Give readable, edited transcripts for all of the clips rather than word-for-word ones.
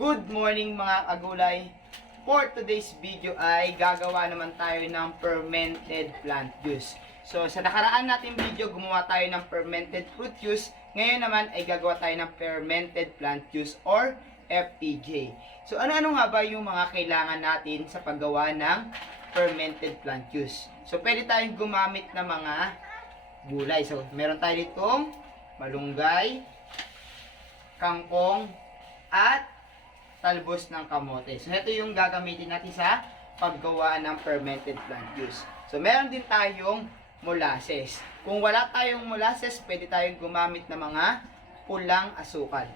Good morning mga kagulay. For today's video ay gagawa naman tayo ng fermented plant juice. So sa nakaraan nating video gumawa tayo ng fermented fruit juice. Ngayon naman ay gagawa tayo ng fermented plant juice or FPJ. So ano-ano nga ba yung mga kailangan natin sa paggawa ng fermented plant juice? So pwede tayong gumamit ng mga gulay. So meron tayo ditong malunggay, kangkong, at talbos ng kamote. So, ito yung gagamitin natin sa paggawa ng fermented plant juice. So, meron din tayong molasses. Kung wala tayong molasses, pwede tayong gumamit ng mga pulang asukal.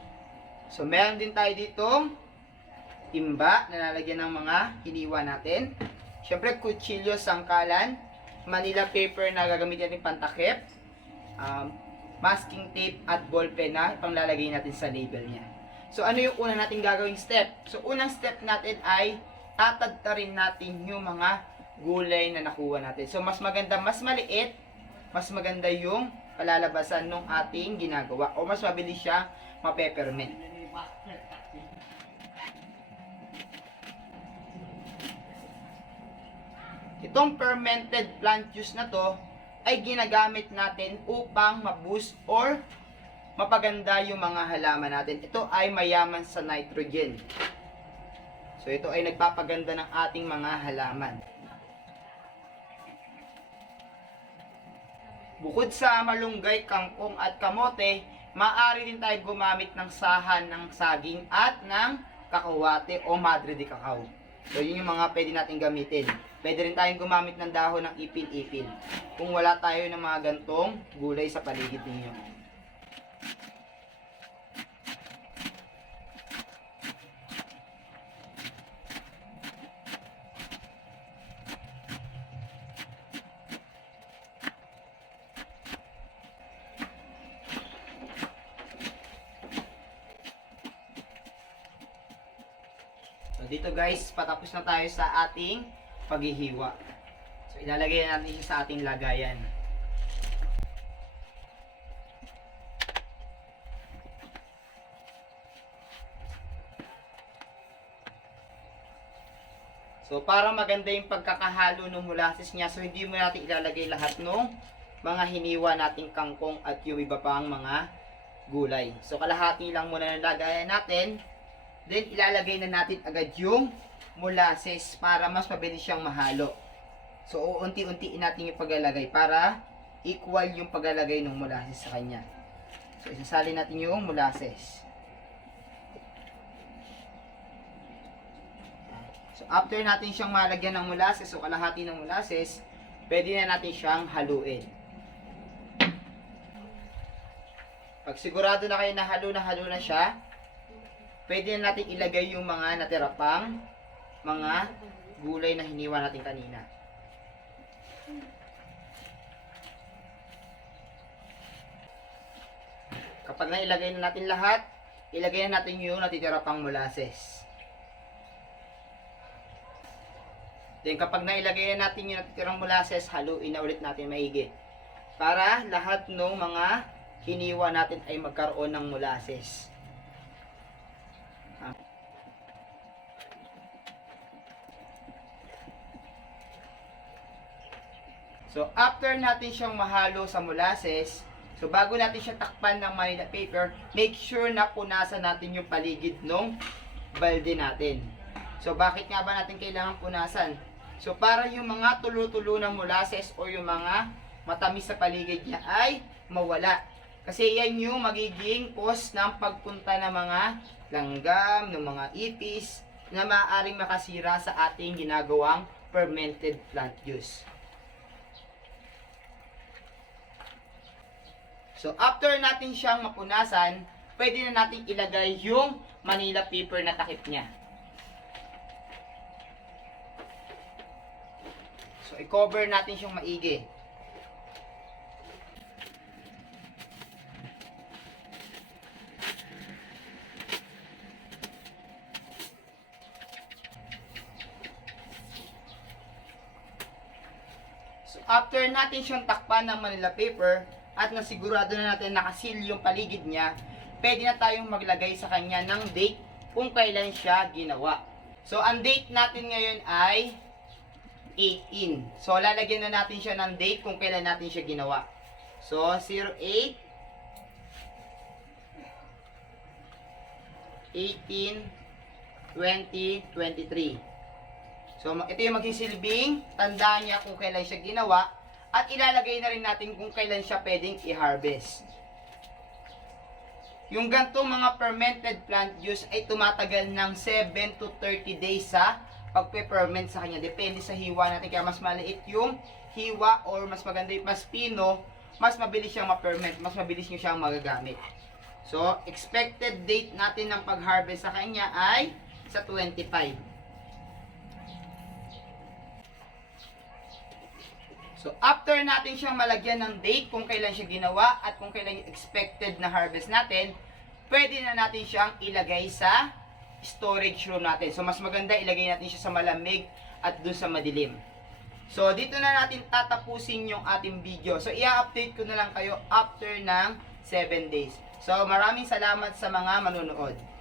So, meron din tayo ditong timba na lalagyan ng mga hiniwa natin. Siyempre, kutsilyo, sangkalan, Manila paper na gagamitin natin pantakip, masking tape at ballpen na panglalagay natin sa label niya. So, ano yung una natin gagawing step? So, unang step natin ay tatadtarin natin yung mga gulay na nakuha natin. So, mas maganda, mas maliit, mas maganda yung palalabasan ng ating ginagawa. O mas mabilis siya mapeperment. Itong fermented plant juice na to ay ginagamit natin upang ma-boost or mapaganda yung mga halaman natin. Ito ay mayaman sa nitrogen. So ito ay nagpapaganda ng ating mga halaman. Bukod sa malunggay, kangkong at kamote, maaari din tayo gumamit ng sahan ng saging at ng kakawate o madre de cacao. So yun yung mga pwede natin gamitin. Pwede rin tayong gumamit ng dahon ng ipil-ipil kung wala tayo ng mga gantong gulay sa paligid ninyo. So dito guys, patapos na tayo sa ating paghihiwa. So ilalagay natin siya sa ating lagayan. So para maganda yung pagkakahalo ng molasses niya, so hindi mo natin ilalagay lahat ng mga hiniwa nating kangkong at yung iba pang mga gulay. So kalahati lang muna ng lagayan natin. Then ilalagay na natin agad yung molasses para mas mabilis siyang mahalo. So unti-untiin natin yung paglalagay para equal yung paglalagay ng molasses sa kanya. So isasali natin yung molasses. So after natin siyang malagyan ng molasses o kalahati ng molasses, pwede na natin siyang haluin. Pag sigurado na kayo na halo na siya, pwede na natin ilagay yung mga natira pang mga gulay na hiniwa natin kanina. Kapag nailagay na natin lahat, ilagay na natin yung natitira pang molasses. Then kapag nailagay na natin yung natitirang molasses, haluin na ulit natin maigi. Para lahat ng mga hiniwa natin ay magkaroon ng molasses. So, after natin siyang mahalo sa molasses, so bago natin siya takpan ng Manila paper, make sure na punasan natin yung paligid ng balde natin. So, bakit nga ba natin kailangan punasan? So, para yung mga tulo-tulo ng molasses o yung mga matamis sa paligid niya ay mawala. Kasi yan yung magiging cause ng pagpunta ng mga langgam, ng mga ipis, na maaaring makasira sa ating ginagawang fermented plant juice. So, after natin siyang mapunasan, pwede na natin ilagay yung Manila paper na takip niya. So, i-cover natin siyang maigi. So, after natin siyang takpan ng Manila paper, at nasigurado na natin nakasil yung paligid niya, pwede na tayong maglagay sa kanya ng date kung kailan siya ginawa. So, ang date natin ngayon ay 18. So, lalagyan na natin siya ng date kung kailan natin siya ginawa. So, 08 18 2023. So, ito yung magsisilbing tandaan niya kung kailan siya ginawa at ilalagay na rin natin kung kailan siya pwedeng i-harvest. Yung gantong mga fermented plant juice ay tumatagal ng 7 to 30 days sa pagpe-ferment sa kanya. Depende sa hiwa natin. Kaya mas maliit yung hiwa or mas maganda yung mas pino, mas mabilis siyang ma-ferment, mas mabilis nyo siyang magagamit. So, expected date natin ng pag-harvest sa kanya ay sa 25. So, after natin siyang malagyan ng date kung kailan siya ginawa at kung kailan yung expected na harvest natin, pwede na natin siyang ilagay sa storage room natin. So, mas maganda ilagay natin siya sa malamig at doon sa madilim. So, dito na natin tatapusin yung ating video. So, i-update ko na lang kayo after ng 7 days. So, maraming salamat sa mga manunood.